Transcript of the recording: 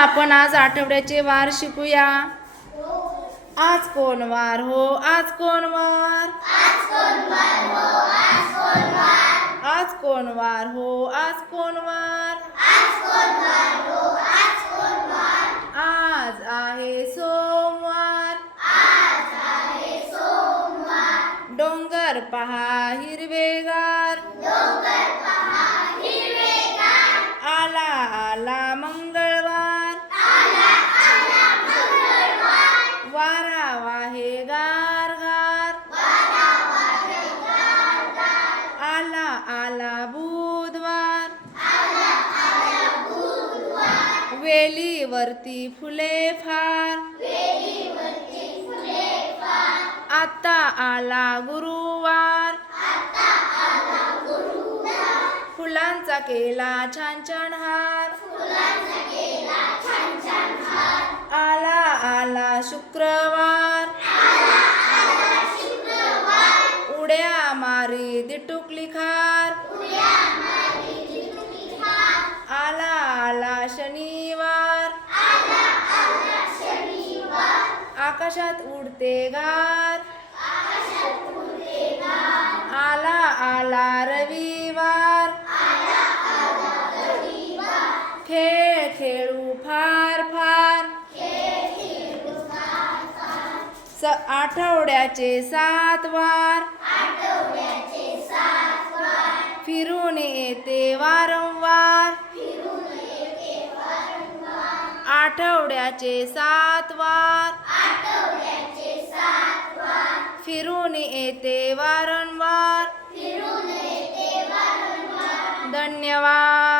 आपण आज आठवड्याचे वार शिकूया. आज कोण वार हो, आज कोण वार, आज कोण वार हो, आज कोण वार, आज कोण वार हो, आज कोण वार, आज कोण वार हो, आज कोण वार. आज आहे सोमवार, आज आहे सोमवार. डोंगर पहा हिरवेगार, डोंगर पहा हिरवेगार. आला आला मंगळवार, आला आला मंगळवार. वारा वाहे गार गार, वारा वाहे गार गार. आला आला बुधवार, आला आला बुधवार. वेलीवरती फुले फार, वेलीवरती फुले फार. आता आला गुरुवार, आता आला गुरुवार. फुलांचा केला छान छान हार, फुलांचा केला छान छान हार. आला आला शुक्रवार, आला आला शुक्रवार. उड्या मारी दिटुकली खार, उड्या मारी दिटुकली खार. आला आला शनिवार, आला आला शनिवार. आकाशात उडते गार, आकाशात उडते गार. आला आला रविवार, आला आला रविवार. खेळ खेळू फार फार, खेळ खेळू फार फार. आठवड्याचे 7 वार, आठवड्याचे 7 वार. फिरून येते वारंवार, फिरून येते वारंवार. आठवड्याचे 7 वार, आठवड्याचे 7 वार. फिरून येते वारंवार, फिरून येते वारंवार. धन्यवाद.